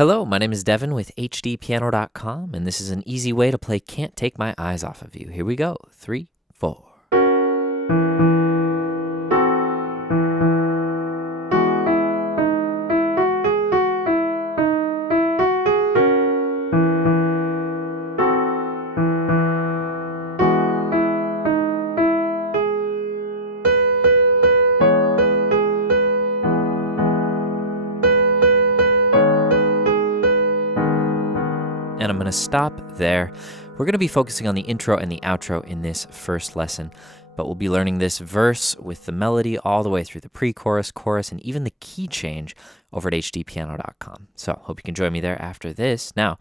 Hello, my name is Devin with HDpiano.com, and this is an easy way to play Can't Take My Eyes Off of You. Here we go. 3, 4. And I'm going to stop there. We're going to be focusing on the intro and the outro in this first lesson, but we'll be learning this verse with the melody all the way through the pre-chorus, chorus, and even the key change over at HDpiano.com. So hope you can join me there after this. Now,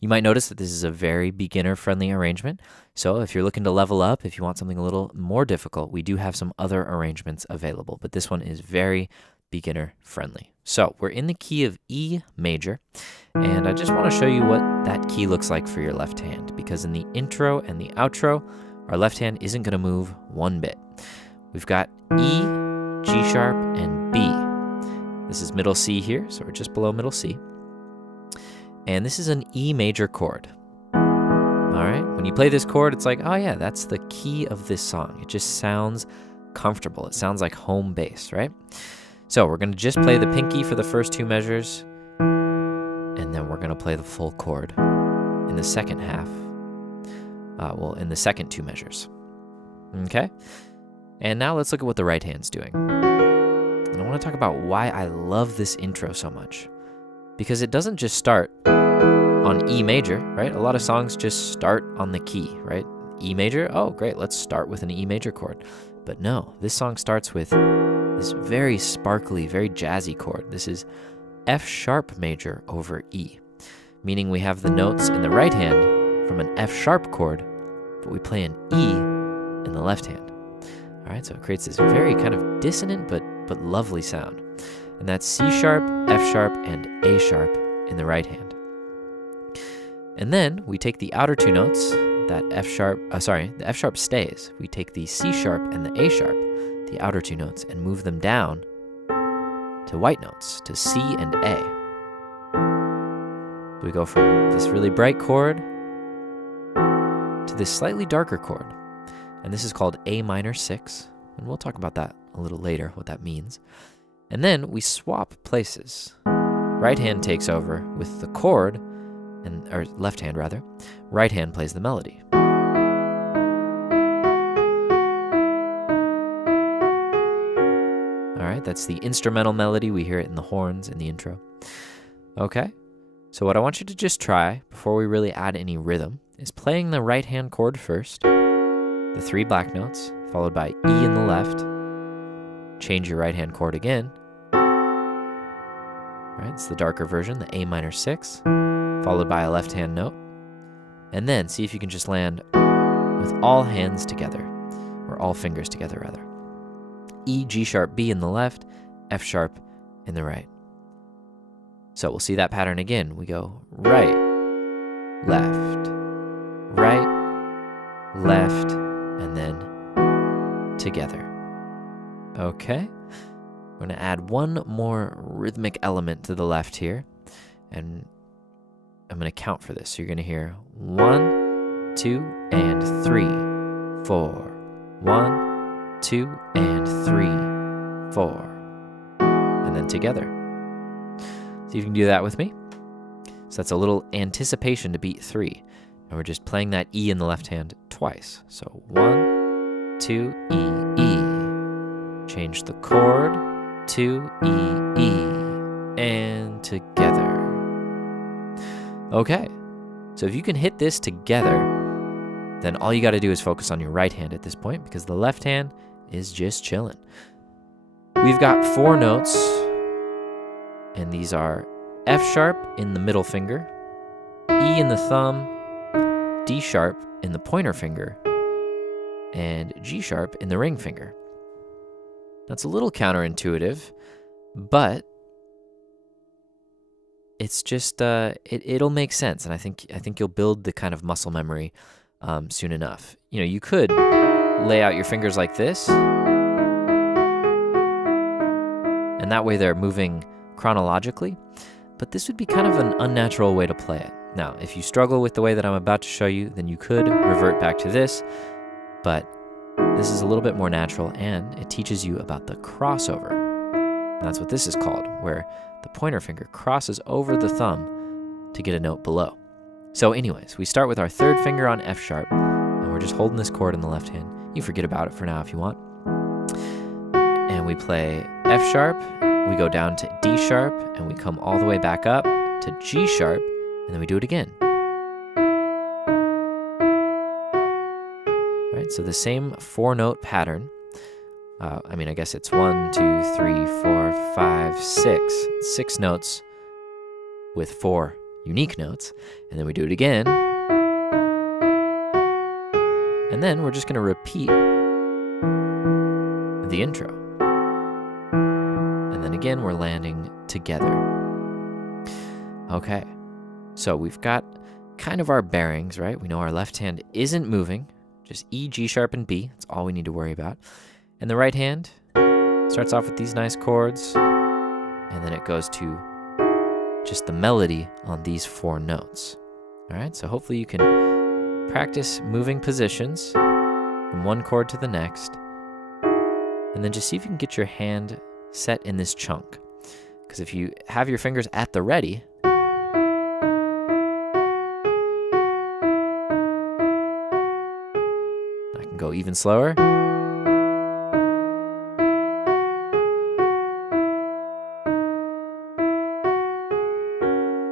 you might notice that this is a very beginner-friendly arrangement. So if you're looking to level up, if you want something a little more difficult, we do have some other arrangements available, but this one is very beginner-friendly. So we're in the key of E major, and I just want to show you what that key looks like for your left hand, because in the intro and the outro, our left hand isn't going to move one bit. We've got E, G sharp, and B. This is middle C here, so we're just below middle C. And this is an E major chord. All right, when you play this chord, it's like, oh yeah, that's the key of this song. It just sounds comfortable. It sounds like home base, right? So we're going to just play the pinky for the first two measures, and then we're going to play the full chord in the second half. In the second two measures. Okay? And now let's look at what the right hand's doing. And I want to talk about why I love this intro so much. Because it doesn't just start on E major, right? A lot of songs just start on the key, right? E major, oh great, let's start with an E major chord. But no, this song starts with this very sparkly, very jazzy chord. This is F sharp major over E, meaning we have the notes in the right hand from an F sharp chord, but we play an E in the left hand. All right, so it creates this very kind of dissonant but lovely sound. And that's C sharp, F sharp, and A sharp in the right hand. And then we take the outer two notes, that F sharp, the F sharp stays. We take the C sharp and the A sharp, the outer two notes, and move them down to white notes, to C and A. We go from this really bright chord to this slightly darker chord. And this is called A minor 6. And we'll talk about that a little later, what that means. And then we swap places. Right hand takes over with the chord, or left hand rather. Right hand plays the melody. All right, that's the instrumental melody. We hear it in the horns in the intro. Okay, so what I want you to just try before we really add any rhythm is playing the right hand chord first, the 3 black notes, followed by E in the left. Change your right hand chord again. All right, it's the darker version, the A minor 6, followed by a left hand note. And then see if you can just land with all hands together, or all fingers together rather. E, G sharp, B in the left, F sharp in the right. So we'll see that pattern again. We go right, left, and then together. Okay? We're going to add one more rhythmic element to the left here, and I'm going to count for this. So you're going to hear 1, 2, and 3, 4. 1, 2, and 3, 4. And then together. See if you can do that with me. So that's a little anticipation to beat 3. And we're just playing that E in the left hand twice. So 1, 2, E, E. Change the chord, 2, E, E. And together. Okay. So if you can hit this together, then all you got to do is focus on your right hand at this point, because the left hand is just chilling. We've got 4 notes, and these are F sharp in the middle finger, E in the thumb, D sharp in the pointer finger, and G sharp in the ring finger. That's a little counterintuitive, but it's just it'll make sense, and I think you'll build the kind of muscle memory soon enough. You know, you could lay out your fingers like this, and that way they're moving chronologically. but this would be kind of an unnatural way to play it. Now, if you struggle with the way that I'm about to show you, then you could revert back to this, but this is a little bit more natural, and it teaches you about the crossover. And that's what this is called, where the pointer finger crosses over the thumb to get a note below. So anyways, we start with our third finger on F sharp, and we're just holding this chord in the left hand. You forget about it for now if you want. And we play F sharp, we go down to D sharp, and we come all the way back up to G sharp, and then we do it again. All right, so the same 4-note pattern. I guess it's 1, 2, 3, 4, 5, 6. 6 notes with 4 unique notes, and then we do it again. And then we're just going to repeat the intro. And then again, we're landing together. Okay, so we've got kind of our bearings, right? We know our left hand isn't moving, just E, G sharp, and B. That's all we need to worry about. And the right hand starts off with these nice chords, and then it goes to just the melody on these 4 notes. All right, so hopefully you can practice moving positions from one chord to the next, and then just see if you can get your hand set in this chunk. Because if you have your fingers at the ready, I can go even slower.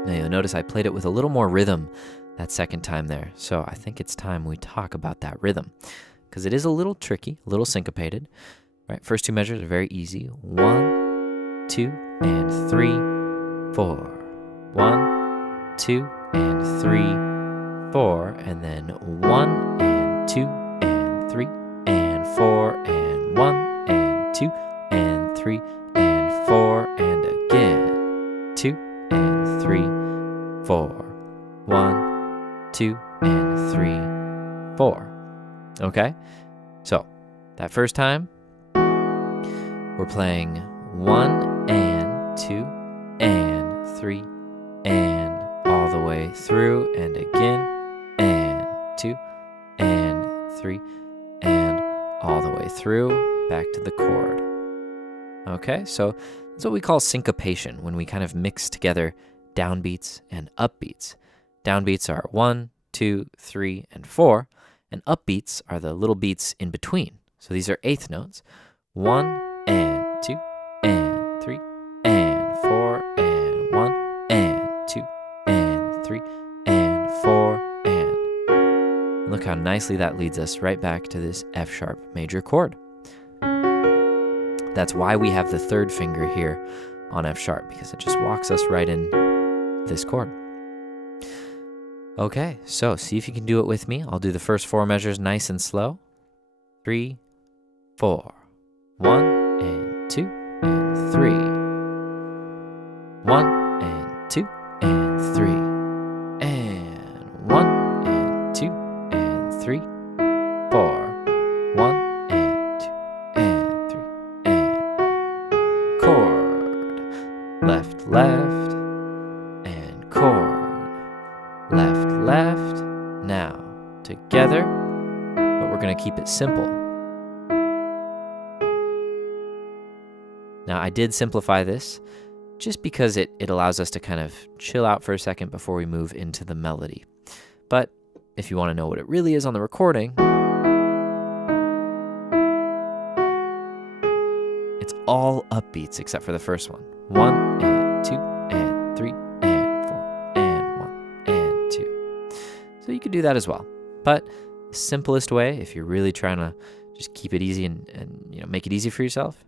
Now you'll notice I played it with a little more rhythm that second time there. So I think it's time we talk about that rhythm, because it is a little tricky, a little syncopated. Right, first 2 measures are very easy. 1, 2, and 3, 4. 1, 2, and 3, 4. And then 1, and 2, and 3, and 4, and 1, and 2, and 3, and 4, and again. 2, and 3, 4. 1, 2, and 3, 4. Okay, so that first time, we're playing 1, and 2, and 3, and all the way through, and again, and 2, and 3, and all the way through, back to the chord. Okay, so that's what we call syncopation, when we kind of mix together downbeats and upbeats. Downbeats are 1, 2, 3, and 4, and upbeats are the little beats in between. So these are 8th notes. 1, and 2, and 3, and 4, and 1, and 2, and 3, and 4, and look how nicely that leads us right back to this F sharp major chord. That's why we have the third finger here on F sharp, because it just walks us right in this chord. Okay, so see if you can do it with me. I'll do the first 4 measures nice and slow. 3, 4. 1, and 2, and 3. 1, and 2, and 3. And 1, and 2, and 3. 4. 1, and 2, and 3. And chord. Left, left. And chord. Left, left. Now, together. But we're going to keep it simple. Now, I did simplify this just because it allows us to kind of chill out for a second before we move into the melody. But if you want to know what it really is on the recording, it's all upbeats except for the first one. 1, and 2, and 3, and 4, and 1, and 2. So you could do that as well. But the simplest way, if you're really trying to just keep it easy and make it easy for yourself,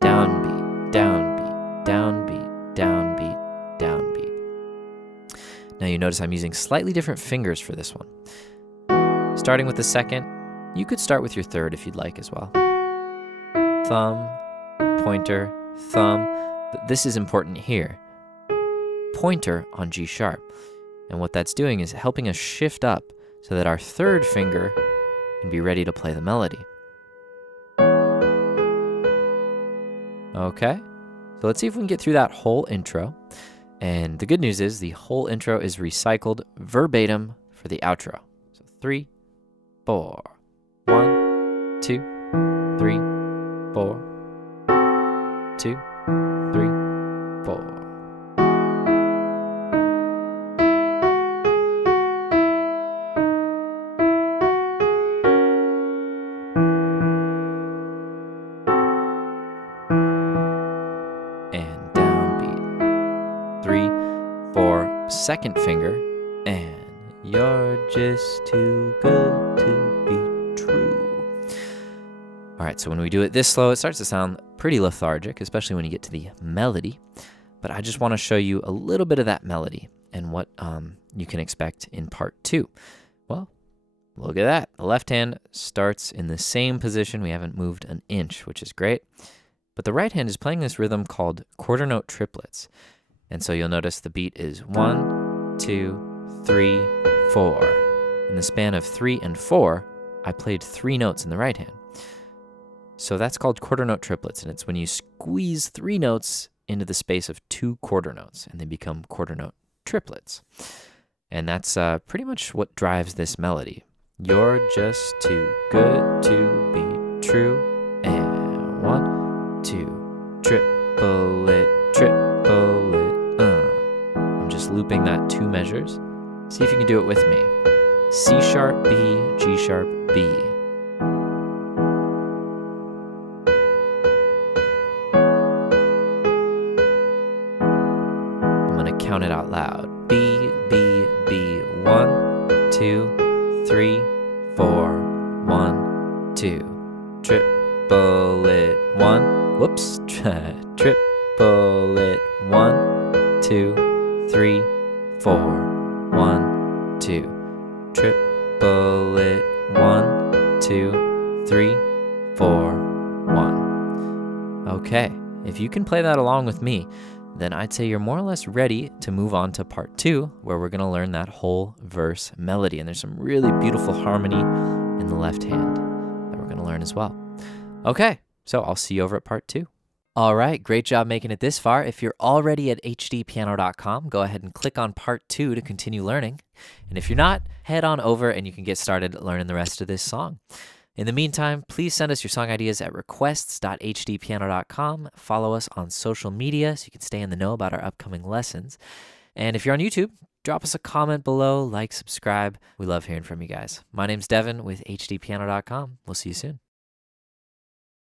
downbeat, downbeat, downbeat, downbeat, downbeat. Now you notice I'm using slightly different fingers for this one. Starting with the second, you could start with your third if you'd like as well. Thumb, pointer, thumb. But this is important here. Pointer on G sharp. And what that's doing is helping us shift up so that our third finger can be ready to play the melody. Okay, so let's see if we can get through that whole intro. And the good news is the whole intro is recycled verbatim for the outro. So 3, 4, 1, 2, 3, 4, 2, 3, 4. And downbeat. 3, 4, second finger, and you're just too good to be true. All right, so when we do it this slow, it starts to sound pretty lethargic, especially when you get to the melody. But I just want to show you a little bit of that melody and what you can expect in part 2. Well, look at that. The left hand starts in the same position. We haven't moved an inch, which is great. But the right hand is playing this rhythm called quarter note triplets. And so you'll notice the beat is 1, 2, 3, 4. In the span of 3 and 4, I played 3 notes in the right hand. So that's called quarter note triplets, and it's when you squeeze 3 notes into the space of 2 quarter notes, and they become quarter note triplets. And that's pretty much what drives this melody. You're just too good to be true. And 1, 2, triple it, triple it. I'm just looping that 2 measures. See if you can do it with me. C sharp, B, G sharp, B. I'm gonna count it out loud. B, B, B. 1, 2, 3, 4. 1, 2. Triple it. 1. Whoops. Triple it. 1, 2, 3, 4. 1, 2. Triple it. 1, 2, 3, 4. 1. Okay, if you can play that along with me, then I'd say you're more or less ready to move on to part 2, where we're going to learn that whole verse melody. And there's some really beautiful harmony in the left hand that we're going to learn as well. Okay, so I'll see you over at part 2. All right, great job making it this far. If you're already at HDpiano.com, go ahead and click on part 2 to continue learning. And if you're not, head on over and you can get started learning the rest of this song. In the meantime, please send us your song ideas at requests.hdpiano.com. Follow us on social media so you can stay in the know about our upcoming lessons. And if you're on YouTube, drop us a comment below, like, subscribe. We love hearing from you guys. My name's Devin with HDpiano.com. We'll see you soon.